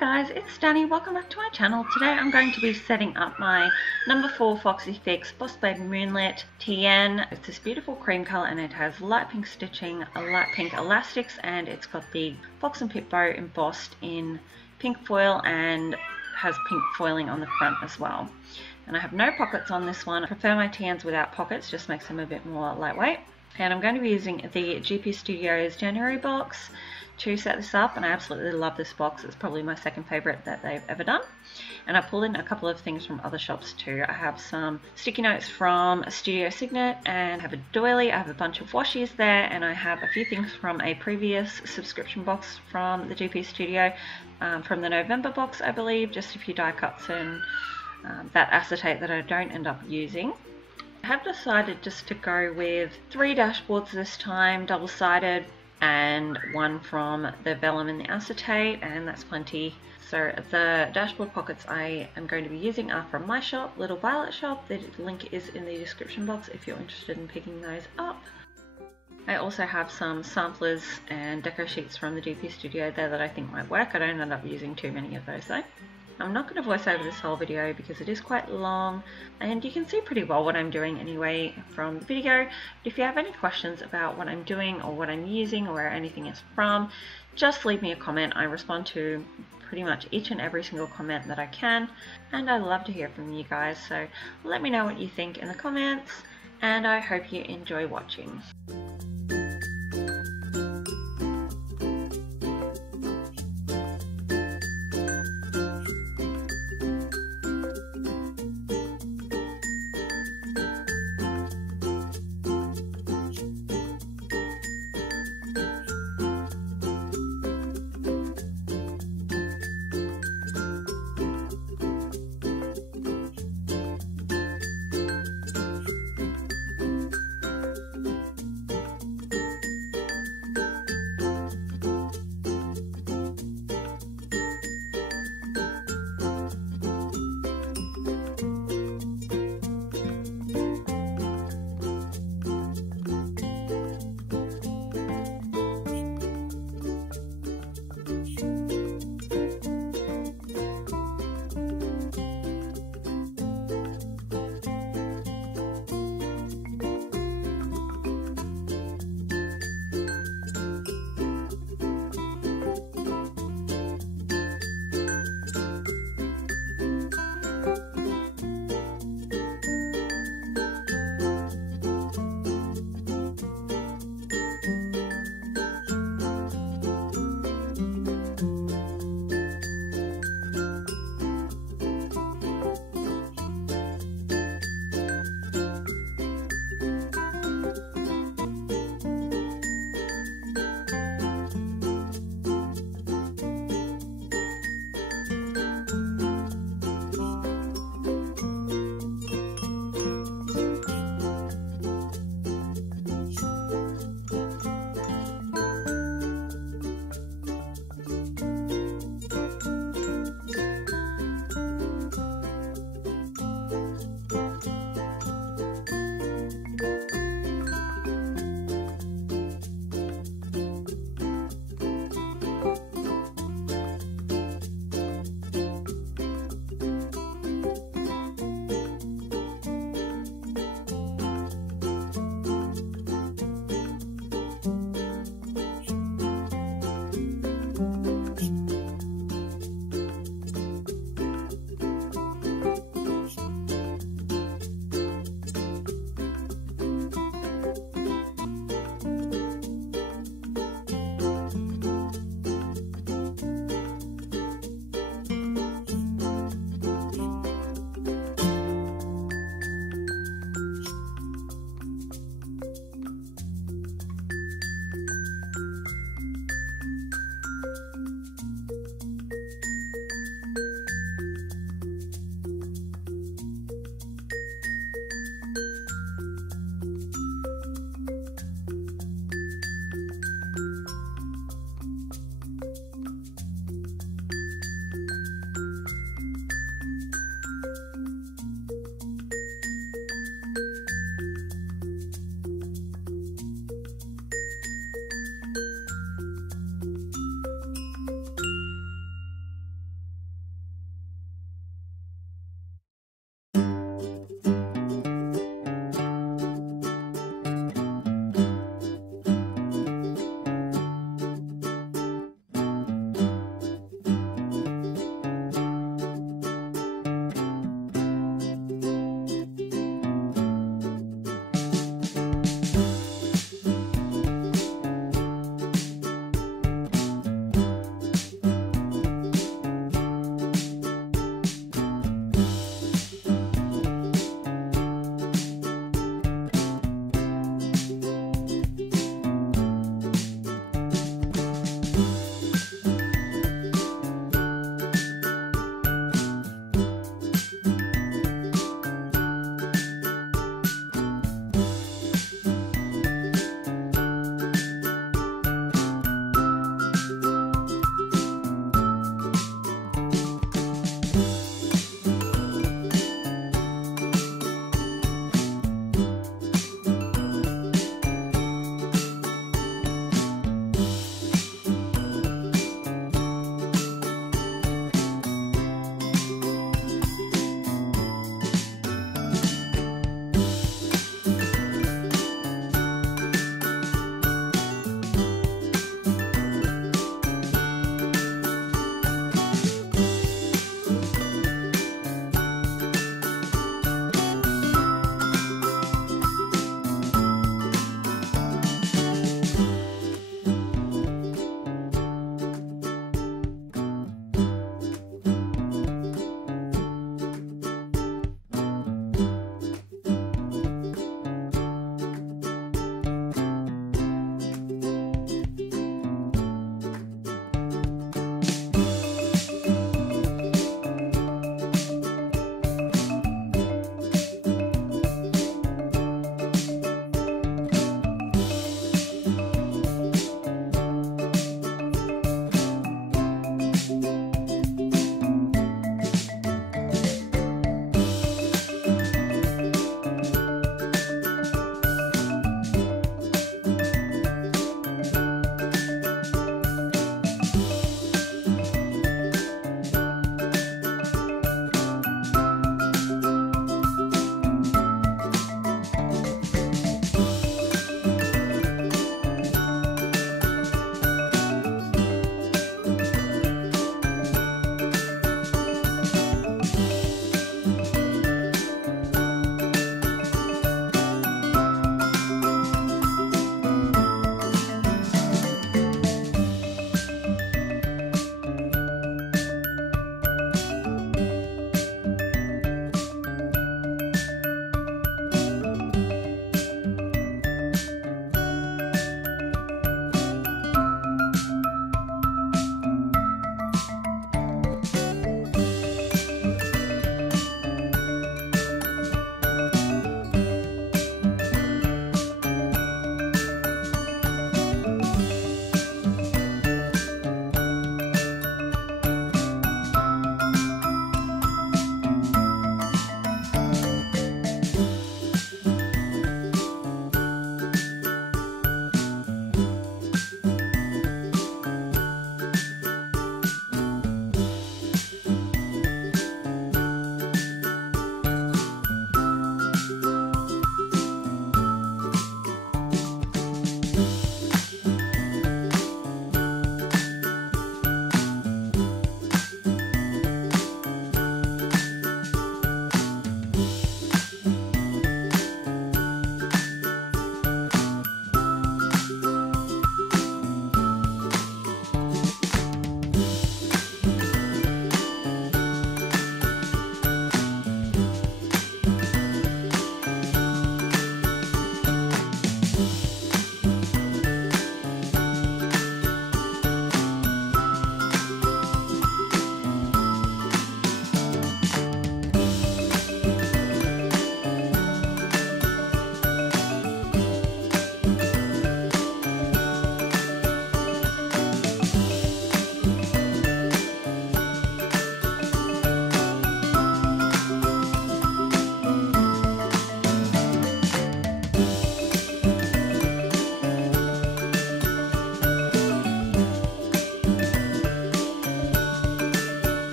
guys, it's Danny. Welcome back to my channel. Today I'm going to be setting up my number 4 Foxy Fix Boss Babe Moonlit TN. It's this beautiful cream colour and it has light pink stitching, light pink elastics, and it's got the fox and pip bow embossed in pink foil and has pink foiling on the front as well. And I have no pockets on this one. I prefer my TNs without pockets, just makes them a bit more lightweight. And I'm going to be using the GP Studios January box to set this up, and I absolutely love this box. It's probably my second favorite that they've ever done. And I pulled in a couple of things from other shops too. I have some sticky notes from Studio Signet and I have a doily. I have a bunch of washies there, and I have a few things from a previous subscription box from the GP Studio, from the November box I believe, just a few die cuts and that acetate that I don't end up using. I have decided just to go with 3 dashboards this time, double-sided, and one from the vellum and the acetate, and that's plenty. So the dashboard pockets I am going to be using are from my shop, Little Violet Shop. The link is in the description box if you're interested in picking those up. I also have some samplers and deco sheets from the GP Studio there that I think might work. I don't end up using too many of those though. I'm not going to voice over this whole video because it is quite long and you can see pretty well what I'm doing anyway from the video. But if you have any questions about what I'm doing or what I'm using or where anything is from, just leave me a comment. I respond to pretty much each and every single comment that I can, and I love to hear from you guys, so let me know what you think in the comments, and I hope you enjoy watching.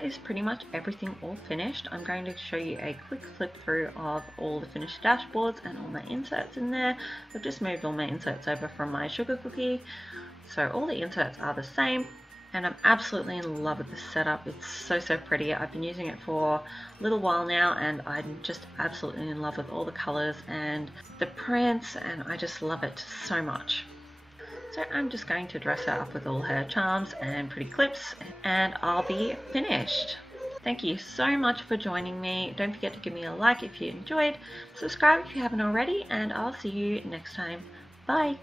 that is pretty much everything all finished. I'm going to show you a quick flip through of all the finished dashboards and all my inserts in there. I've just moved all my inserts over from my sugar cookie, so all the inserts are the same. And I'm absolutely in love with this setup. It's so pretty. I've been using it for a little while now, and I'm just absolutely in love with all the colors and the prints, and I just love it so much. So I'm just going to dress her up with all her charms and pretty clips, and I'll be finished. Thank you so much for joining me. Don't forget to give me a like if you enjoyed, subscribe if you haven't already, and I'll see you next time. Bye!